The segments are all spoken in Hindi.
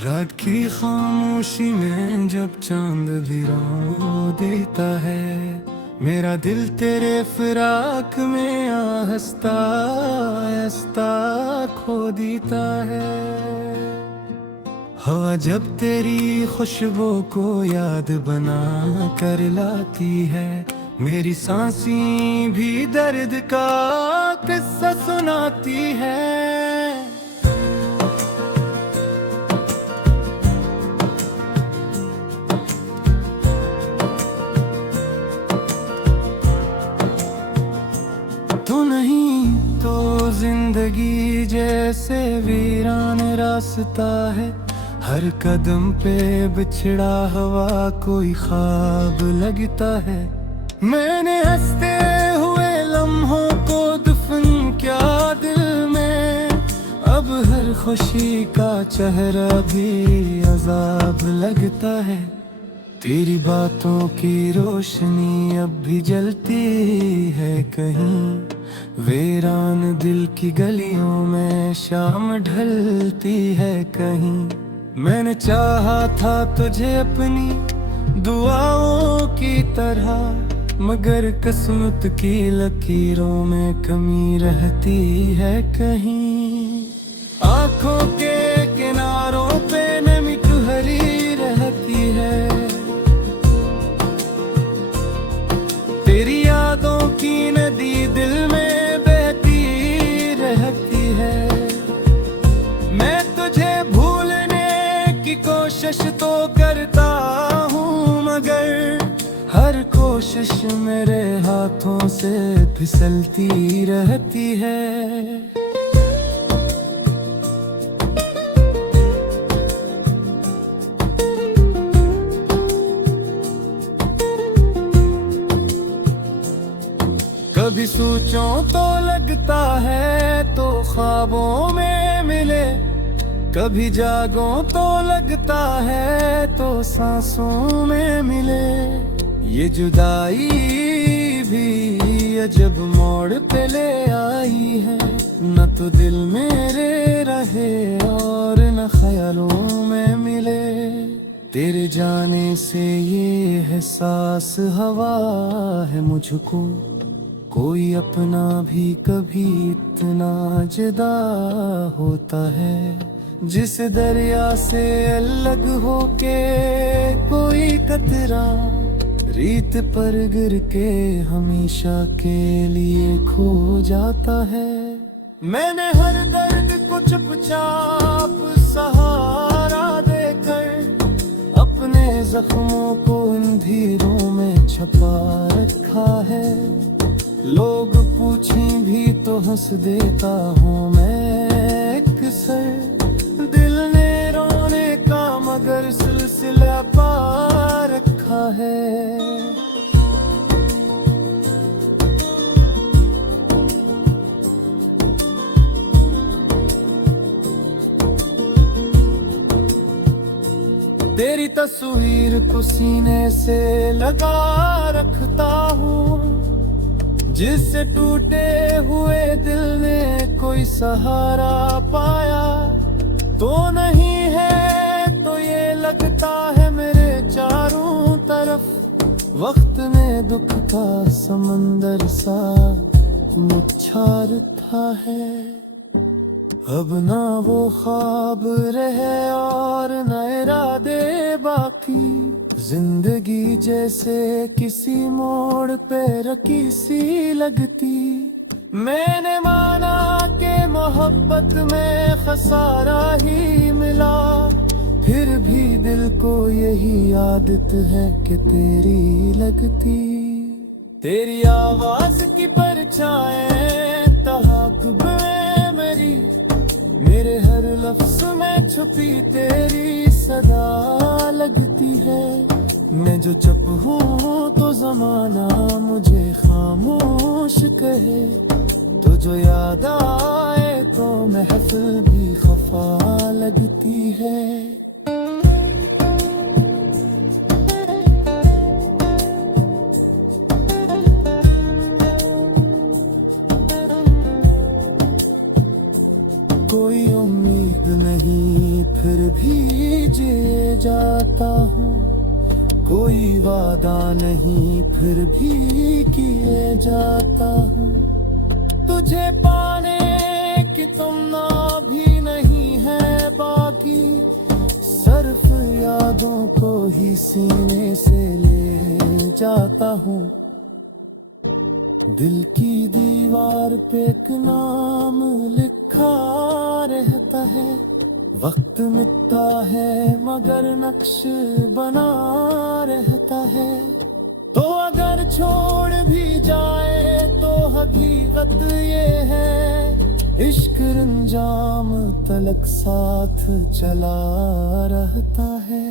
रात की खामोशी में जब चांद भी रो देता है, मेरा दिल तेरे फिराक में आहिस्ता आहिस्ता खो देता है। हवा जब तेरी खुशबू को याद बना कर लाती है, मेरी सांसें भी दर्द का किस्सा सुनाती है। तू नहीं तो जिंदगी जैसे वीरान रास्ता है, हर कदम पे बिछड़ा हुआ कोई ख्वाब लगता है। मैंने हंसते हुए लम्हों को दफन किया दिल में, अब हर खुशी का चेहरा भी अजाब लगता है। तेरी बातों की रोशनी अब भी जलती है कहीं, वीरान दिल की गलियों में शाम ढलती है कहीं। मैंने चाहा था तुझे अपनी दुआओं की तरह, मगर किस्मत की लकीरों में कमी रहती है कहीं। आंखों के किनारों पे नमी ठहरी रहती है, तेरी यादों की नदी दिल में बहती रहती है। मैं तुझे भूलने की कोशिश तो करता हूँ, मगर हर कोशिश मेरे हाथों से फिसलती रहती है। कभी सोचूं तो लगता है तो ख्वाबों में मिले, कभी जागूं तो लगता है तो सांसों में मिले। ये जुदाई भी अजब मोड़ पे ले आई है, न तो दिल मेरे रहे और न ख्यालों में मिले। तेरे जाने से ये एहसास हवा है मुझको, कोई अपना भी कभी इतना जुदा होता है। जिस दरिया से अलग होके कोई कतरा रीत पर गिर के हमेशा के लिए खो जाता है। मैंने हर दर्द को चुपचाप सहारा देकर अपने जख्मों को अंधेरों में छुपा रखा है। लोग पूछें भी तो हंस देता हूँ मैं अक्सर, दिल ने रोने का मगर सिलसिला पा रखा है। तेरी तस्वीर को सीने से लगा रखता हूँ, जिससे टूटे हुए दिल ने कोई सहारा पाया तो नहीं है। तो ये लगता है मेरे चारों तरफ वक्त ने दुख का समंदर सा मुच्छारता है। अब ना वो ख्वाब रहे और न इरादे बाकी, जिंदगी जैसे किसी मोड़ पे रखी सी लगती। मैंने माना कि मोहब्बत में खसारा ही मिला, फिर भी दिल को यही आदत है कि तेरी लगती। तेरी आवाज की परछाएं तहाकुब में मेरी, मेरे हर लफ्ज में छुपी तेरी सदा लगती है। मैं जो चुप हूँ तो जमाना मुझे खामोश कहे, तो जो याद आए तो महफिल भी खफा लगती है। कोई उम्मीद नहीं फिर भी जाता हूँ, कोई वादा नहीं फिर भी किए जाता हूँ। तुझे पाने की तुमना भी नहीं है बाकी, सिर्फ यादों को ही सीने से ले जाता हूँ। दिल की दीवार पे एक नाम लिखा रहता है, वक्त मिटता है मगर नक्श बना रहता है। तो अगर छोड़ भी जाए तो हकीकत ये है, इश्क रंजाम तलक साथ चला रहता है।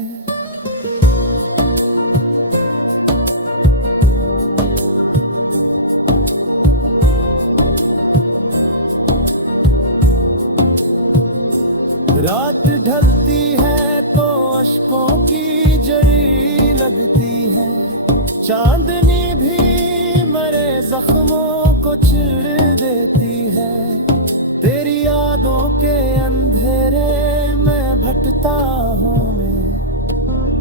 रात ढलती है तो अश्कों की जड़ी लगती है, चांदनी भी मरे जख्मों को चिढ़ देती है। तेरी यादों के अंधेरे में भटता हूँ मैं,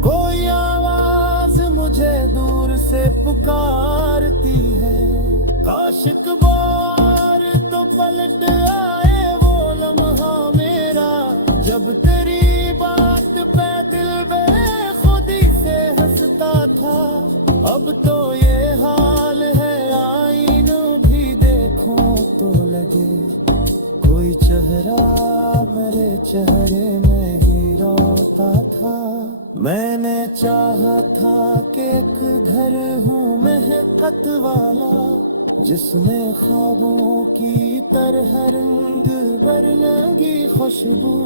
कोई आवाज मुझे दूर से पुकारती है। काश एक बार तो पलट आए वो लम्हा मेरा, जब तेरी बात पे दिल बेखुदी से हंसता था। अब तो ये हाल है आईना भी देखूं तो लगे, कोई चेहरा मेरे चेहरे में ही रोता था। मैंने चाहा था कि एक घर हूँ महकत वाला, जिसमें ख्वाबों की तरह रंग बरंगी खुशबू।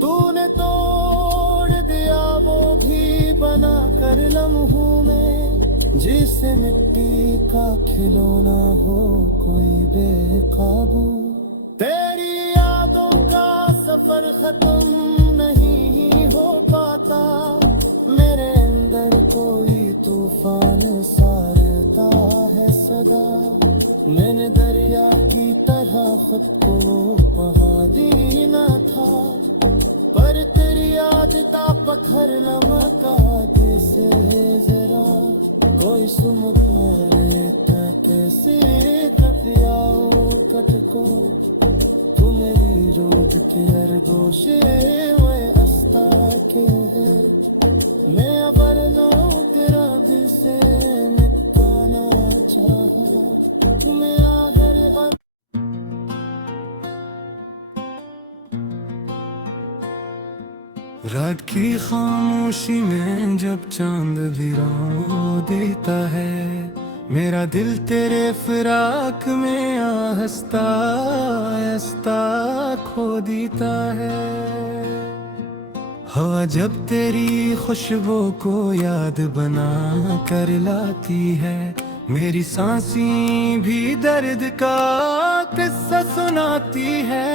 तूने तोड़ दिया वो भी बना कर लम्हों में, जिसे मिट्टी का खिलौना हो कोई बेकाबू। तेरी यादों का सफर खत्म नहीं हो पाता, मेरे अंदर कोई तूफान सारता है सदा। मैंने दरिया की तरह खुद को बहा देना था, पर तेरी याद का पत्थर लमका जैसे जरा। कोई सुमतारे कैसे कटियाओ कटको, तू मेरी रोड के अरगोशे वे अस्ता के है। मैं अबर ना तेरा दिल से मिटाना चाहा, मैं आहर रात की खामोशी में जब चांद भी रो देता है, मेरा दिल तेरे फिराक में आहिस्ता आहिस्ता खो देता है। हवा जब तेरी खुशबू को याद बना कर लाती है, मेरी सांसें भी दर्द का किस्सा सुनाती है।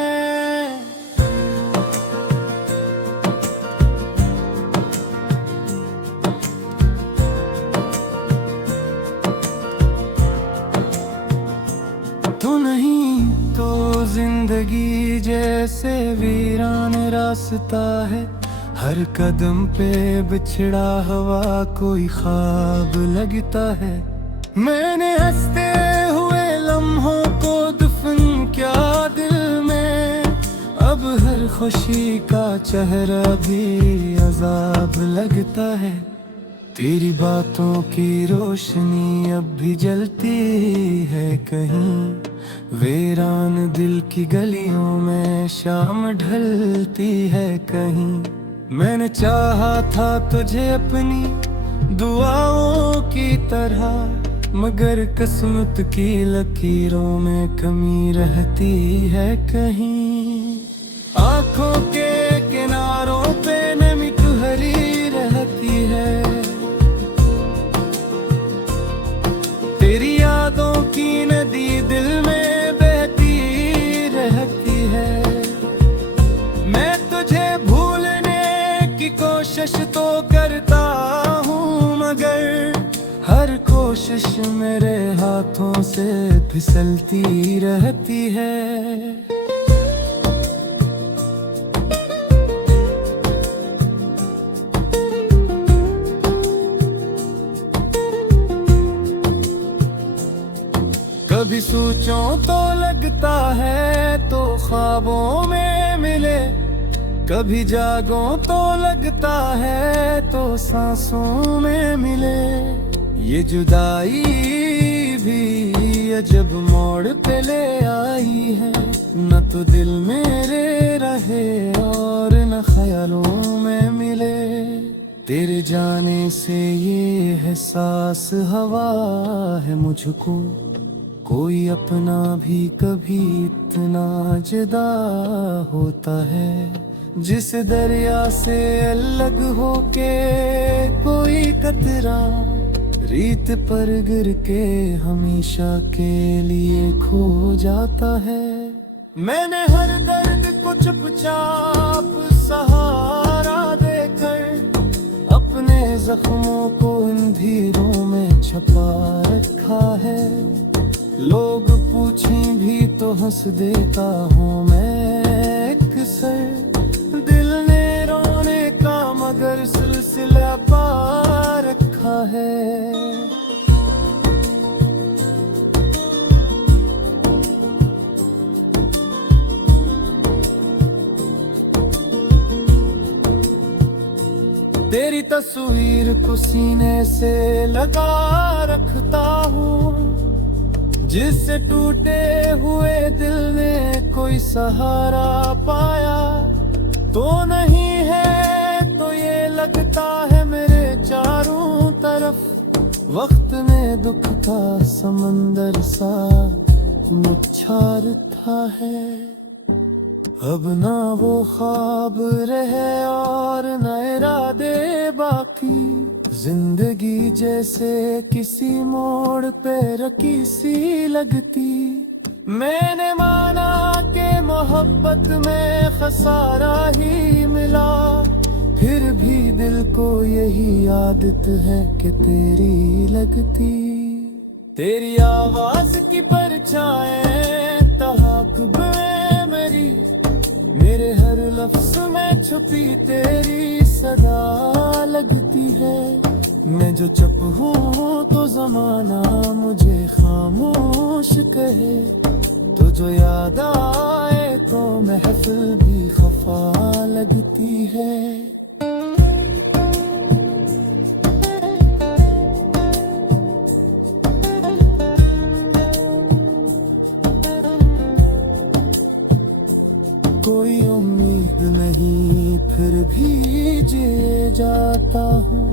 तो नहीं तो जिंदगी जैसे वीरान रास्ता है, हर कदम पे बिछड़ा हवा कोई ख्वाब लगता है। मैंने हंसते हुए लम्हों को दफन क्या दिल में, अब हर खुशी का चेहरा भी अजाब लगता है। तेरी बातों की रोशनी अब भी जलती है कहीं, वीरान दिल की गलियों में शाम ढलती है कहीं। मैंने चाहा था तुझे अपनी दुआओं की तरह, मगर किस्मत की लकीरों में कमी रहती है कहीं। आँखों के किनारों पे नमी तुहरी रहती है, तेरी यादों की नदी दिल में बहती रहती है। मैं तुझे भूलने की कोशिश तो करता हूँ, मगर हर कोशिश मेरे हाथों से फिसलती रहती है। कभी सोचो तो लगता है तो ख्वाबों में मिले, कभी जागो तो लगता है तो सांसों में मिले। ये जुदाई भी अजब मोड़ पे ले आई है, न तो दिल मेरे रहे और न ख्यालों में मिले। तेरे जाने से ये एहसास हवा है मुझको, कोई अपना भी कभी इतना जुदा होता है। जिस दरिया से अलग होके कोई कतरा रीत पर गिर के हमेशा के लिए खो जाता है। मैंने हर दर्द को चुपचाप सहारा देकर अपने जख्मों को अंधेरों में छुपा रखा है। लोग पूछें भी तो हंस देता हूँ मैं अक्सर, दिल ने रोने का मगर सिलसिला पा रखा है। तेरी तस्वीर को सीने से लगा रखता हूँ, जिससे टूटे हुए दिल ने कोई सहारा पाया तो नहीं है। तो ये लगता है मेरे चारों तरफ वक्त ने दुख का समंदर सा मुच्छार था है। अब ना वो ख्वाब रहे और न इरादे बाकी, जिंदगी जैसे किसी मोड़ पे रखी सी लगती। मैंने माना कि मोहब्बत में खसारा ही मिला, फिर भी दिल को यही आदत है कि तेरी लगती। तेरी आवाज की परछाएं तहाक़ुब में मेरी, मेरे हर लफ्ज़ में छुपी तेरी सदा लगती है। मैं जो चुप हूँ तो जमाना मुझे खामोश कहे, तो जो याद आए तो महफिल भी खफा लगती है। कोई उम्मीद नहीं फिर भी जी जाता हूँ,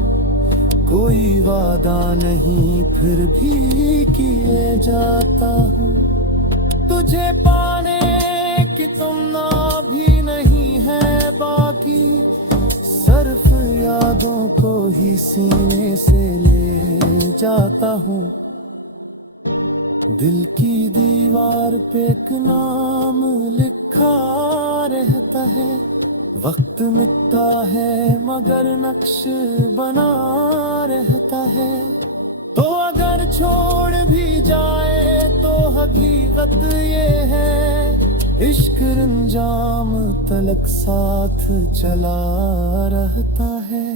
कोई वादा नहीं फिर भी किए जाता हूँ। तुझे पाने की तुमना भी नहीं है बाकी, सिर्फ यादों को ही सीने से ले जाता हूँ। दिल की दीवार पे एक नाम लिखा रहता है, वक्त मिटता है मगर नक्श बना रहता है। तो अगर छोड़ भी जाए तो हकीकत ये है, इश्क रंजाम तलक साथ चला रहता है।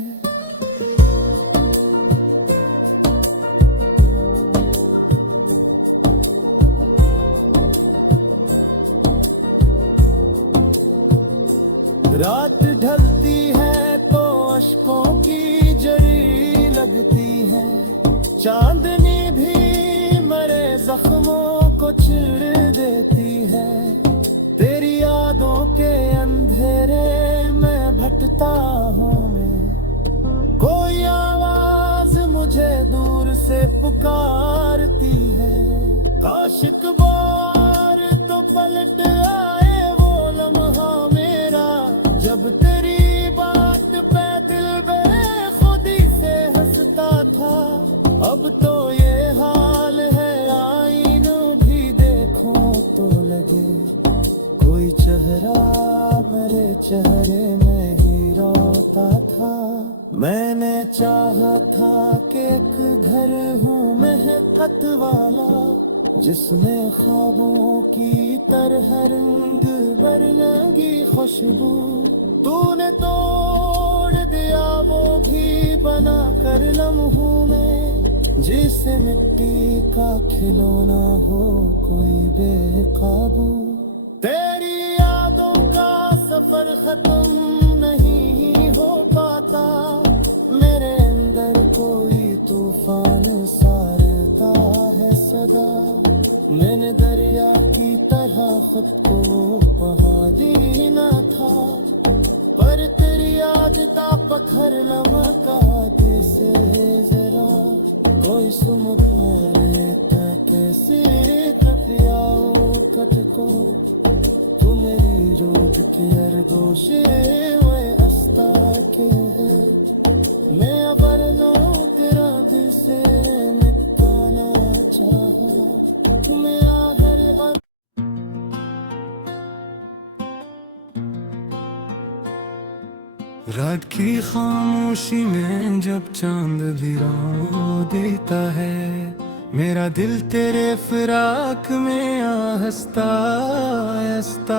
रात ढलती है तो अश्कों की जरी लगती है, चांदनी भी मरे जख्मों को चिर देती है। तेरी यादों के अंधेरे में भटता हूँ मैं, कोई आवाज मुझे दूर से पुकारती है। आशिक बार तो पलट आए वो लम्हा मेरा, जब तेरी बात पे दिल बेखुदी से हंसता था। अब तो ये हाल है आईनों भी देखो तो लगे, कोई चेहरा मेरे चेहरे में ही रोता था। मैंने चाहा था कि एक घर हूँ महकत वाला, जिसमें ख्वाबों की तरह रंग बरंगी खुशबू। तूने तोड़ दिया वो भी बना कर लम्हों में, जिसे मिट्टी का खिलौना हो कोई बेकाबू। तेरी यादों का सफर खत्म नहीं हो पाता, मेरे अंदर कोई तूफान सारता है सदा। मैंने दरिया की तरह खुद को बहा देना था, पर तेरी याद का पत्थर लमका जैसे जरा। कोई समुद्र कैसे कटियाओ कट को, तू मेरी रोज के अरगोशे वे अस्ता के है। मैं अबर नो तेरा दिल से मिटाना चाहा, मैं आहर रात की खामोशी में जब चांद भी रो देता है, मेरा दिल तेरे फिराक में आहिस्ता आहिस्ता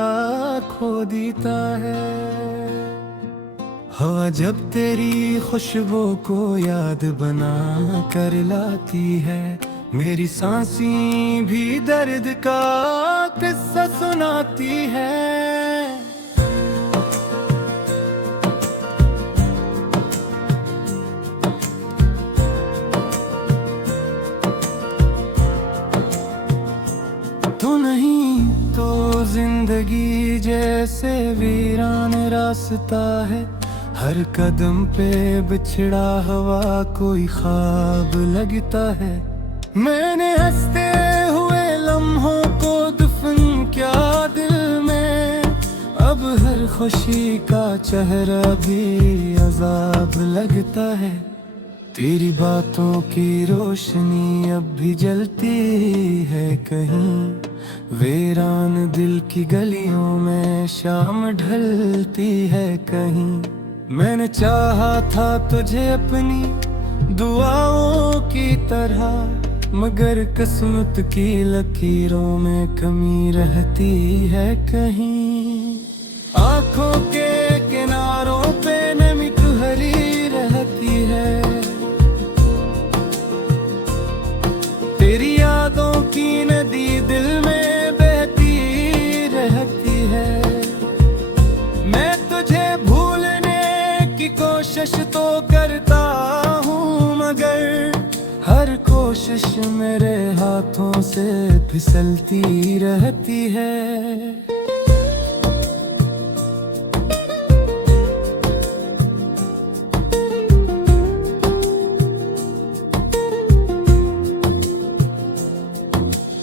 खो देता है। हवा जब तेरी खुशबू को याद बना कर लाती है, मेरी सांसें भी दर्द का किस्सा सुनाती है। तू नहीं तो जिंदगी जैसे वीरान रास्ता है, हर कदम पे बिछड़ा हुआ कोई ख्वाब लगता है। मैंने हंसते हुए लम्हों को दफन क्या दिल में, अब हर खुशी का चेहरा भी अजाब लगता है। तेरी बातों की रोशनी अब भी जलती है कहीं, वीरान दिल की गलियों में शाम ढलती है कहीं। मैंने चाहा था तुझे अपनी दुआओं की तरह, मगर किस्मत की लकीरों में कमी रहती है कहीं। आंखों के किनारों पे नमी ठहरी रहती है, तेरी यादों की नदी दिल में बहती रहती है। मैं तुझे भूलने की कोशिश तो करता हूँ, मगर हर कोशिश मेरे हाथों से फिसलती रहती है।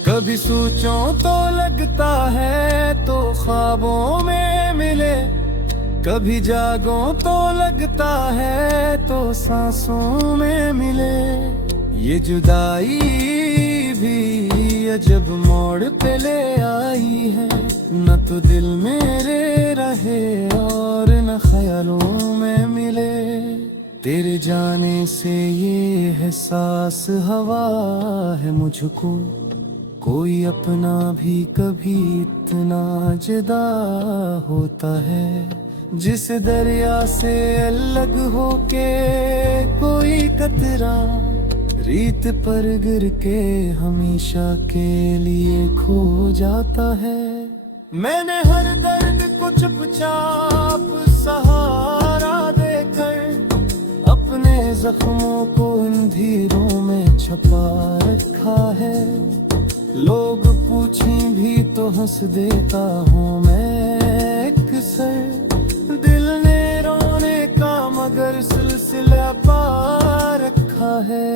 कभी सोचूं तो लगता है तो ख्वाबों में मिले, कभी जागो तो लगता है तो सांसों में मिले। ये जुदाई भी अजब मोड़ पे ले आई है, न तो दिल मेरे रहे और न ख्यालों में मिले। तेरे जाने से ये एहसास हवा है मुझको, कोई अपना भी कभी इतना जुदा होता है। जिस दरिया से अलग होके कोई कतरा रीत पर गिर के हमेशा के लिए खो जाता है। मैंने हर दर्द को चुपचाप सहारा देकर अपने जख्मों को अंधेरों में छुपा रखा है। लोग पूछें भी तो हंस देता हूँ मैं अक्सर, दिल ने रोने का मगर सिलसिला पा रखा है।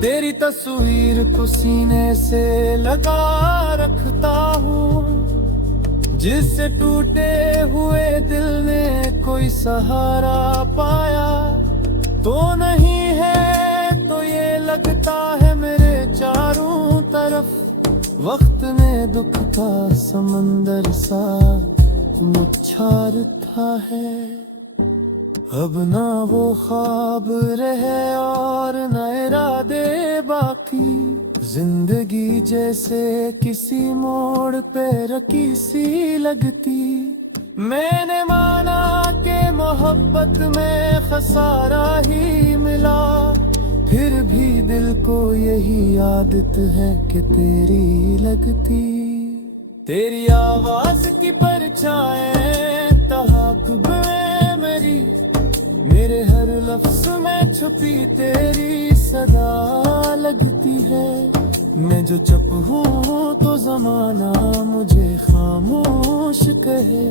तेरी तस्वीर को सीने से लगा रखता हूँ, जिससे टूटे हुए दिल ने कोई सहारा पाया तो नहीं है। तो ये लगता है मेरे चारों तरफ वक्त ने दुख का समंदर सा मुच्छारता है। अब ना वो ख्वाब रहे और न इरादे बाकी, जिंदगी जैसे किसी मोड़ पे रखी सी लगती। मैंने माना कि मोहब्बत में खसारा ही मिला, फिर भी दिल को यही आदत है कि तेरी लगती। तेरी आवाज की परछाएं तहाकुब में मेरी, मेरे हर लफ्ज में छुपी तेरी सदा लगती है। मैं जो चुप हूँ तो जमाना मुझे खामोश कहे,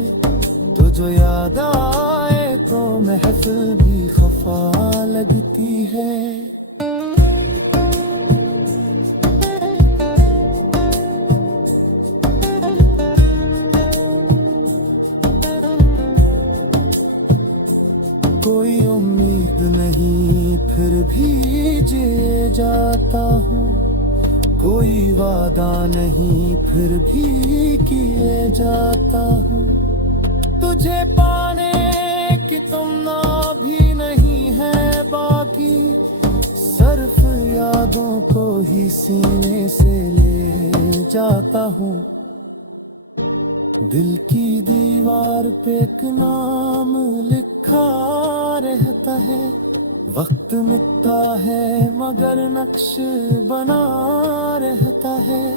तो जो याद आए तो महफिल भी खफा लगती है। कोई उम्मीद नहीं फिर भी जी जाता हूँ, कोई वादा नहीं फिर भी किए जाता हूँ। तुझे पाने की तुमना भी नहीं है बाकी, सिर्फ यादों को ही सीने से ले जाता हूँ। दिल की दीवार पे एक नाम लिखा रहता है, वक्त मिटता है मगर नक्श बना रहता है।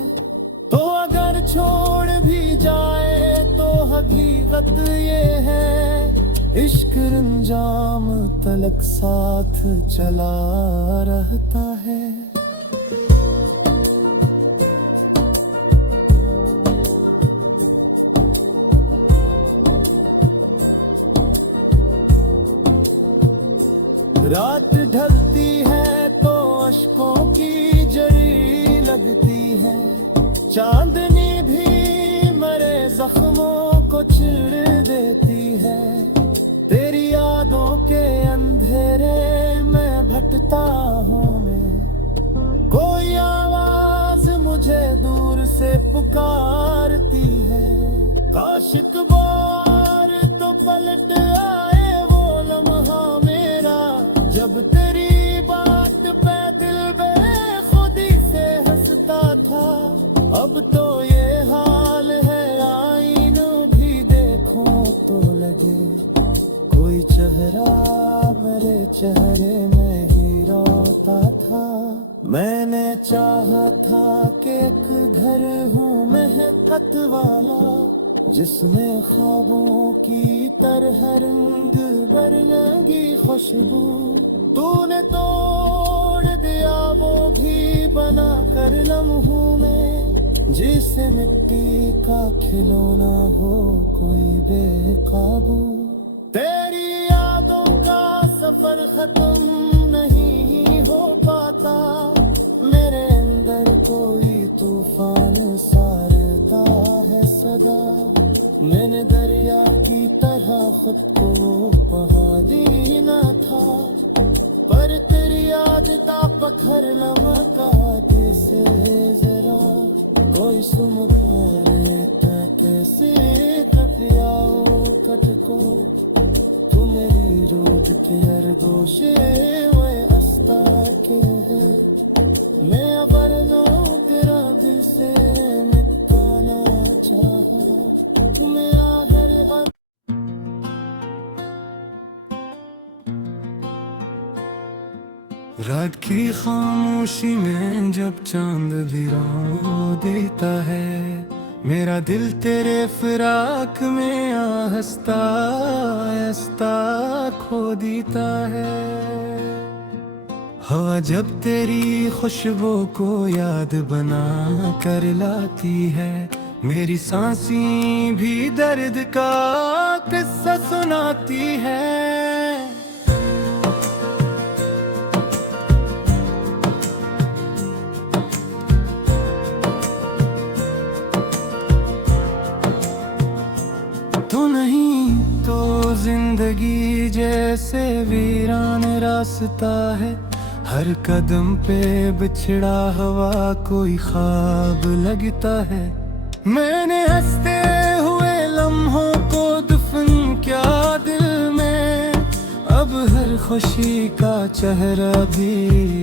तो अगर छोड़ भी जाए तो हकीकत ये है, इश्क रंजाम तलक साथ चला रहता है। रात ढलती है तो अश्कों की जड़ी लगती है, चांदनी भी मरे जख्मों को चिर देती है। तेरी यादों के अंधेरे में भटता हूँ मैं, कोई आवाज मुझे दूर से पुकारती है। काश एक बार तो पलट आए वो लम्हा मेरा, जब तेरी बात पे दिल बेखुदी से हंसता था। अब तो ये हाल है आईना भी देखो तो लगे, कोई चेहरा मेरे चेहरे में ही रोता था। मैंने चाहा था कि एक घर हूँ महकत वाला, जिसमें ख्वाबों की तरह रंग बरंगी खुशबू। तूने तोड़ दिया वो भी बना कर लम्हों में, जिसे मिट्टी का खिलौना हो कोई बेकाबू। तेरी यादों का सफर खत्म नहीं हो पाता, मेरे अंदर कोई तूफान सारता है सदा। मैंने दरिया की तरह खुद को बहा देना था, पर तेरी याद का पत्थर लमका जैसे जरा। कोई सुमुद्र कैसे कटियाओ कट को, तू मेरी रोज के अरगोशे वे अस्ता के है। मैं अबर ना तेरा दिल से मिटाना चाहा, तुम्हें आहर रात की खामोशी में जब चांद भी रो देता है, मेरा दिल तेरे फिराक में आहिस्ता आहिस्ता खो देता है। हवा जब तेरी खुशबू को याद बना कर लाती है, मेरी सांसें भी दर्द का किस्सा सुनाती है। तो नहीं तो जिंदगी जैसे वीरान रास्ता है, हर कदम पे बिछड़ा हुआ कोई ख्वाब लगता है। मैंने हंसते हुए लम्हों को दफन क्या दिल में, अब हर खुशी का चेहरा भी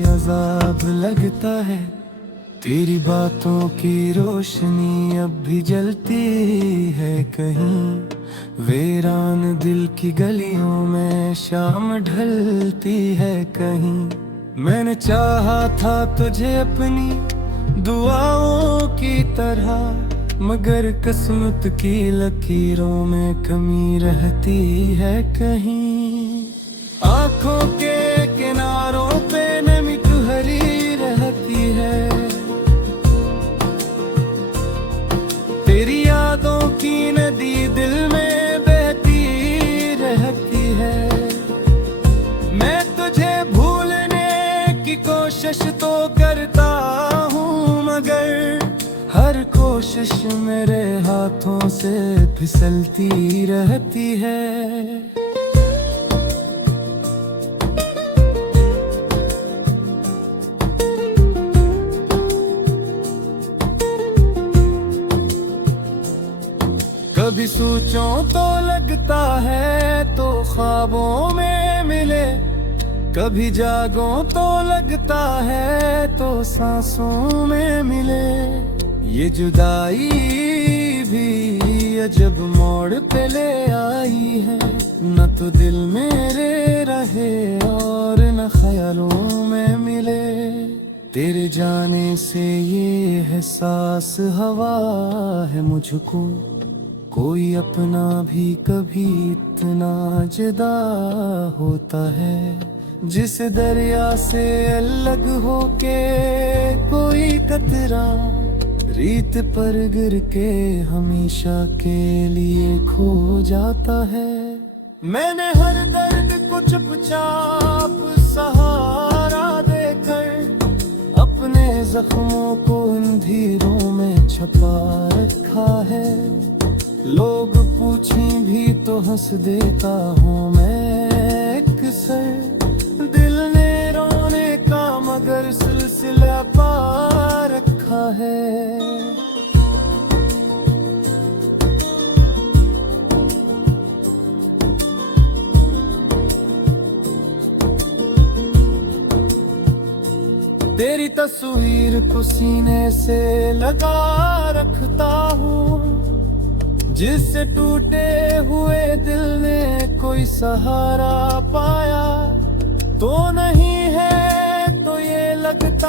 अजाब लगता है। तेरी बातों की रोशनी अब भी जलती है कहीं, वीरान दिल की गलियों में शाम ढलती है कहीं। मैंने चाहा था तुझे अपनी दुआओं की तरह, मगर किस्मत की लकीरों में कमी रहती है कहीं। आंखों के किनारों पे नमी तुहरी रहती है, तेरी यादों की नदी दिल में बहती रहती है। मैं तुझे भूलने की कोशिश तो करता हूँ, मगर हर कोशिश मेरे हाथों से फिसलती रहती है। कभी सोचूं तो लगता है तो ख्वाबों में मिले, कभी जागूं तो लगता है तो सांसों में मिले। ये जुदाई भी अजब मोड़ पे ले आई है, न तो दिल मेरे रहे और न ख्यालों में मिले। तेरे जाने से ये एहसास हवा है मुझको, कोई अपना भी कभी इतना जुदा होता है। जिस दरिया से अलग होके कोई कतरा रीत पर गिर के हमेशा के लिए खो जाता है। मैंने हर दर्द को चुपचाप सहारा देकर अपने जख्मों को अंधेरों में छुपा रखा है। लोग पूछें भी तो हंस देता हूँ मैं अक्सर, दिल ने रोने का मगर सिलसिला पा रखा है। तेरी तस्वीर को सीने से लगा रखता हूँ, जिससे टूटे हुए दिल ने कोई सहारा पाया तो नहीं है, तो ये लगता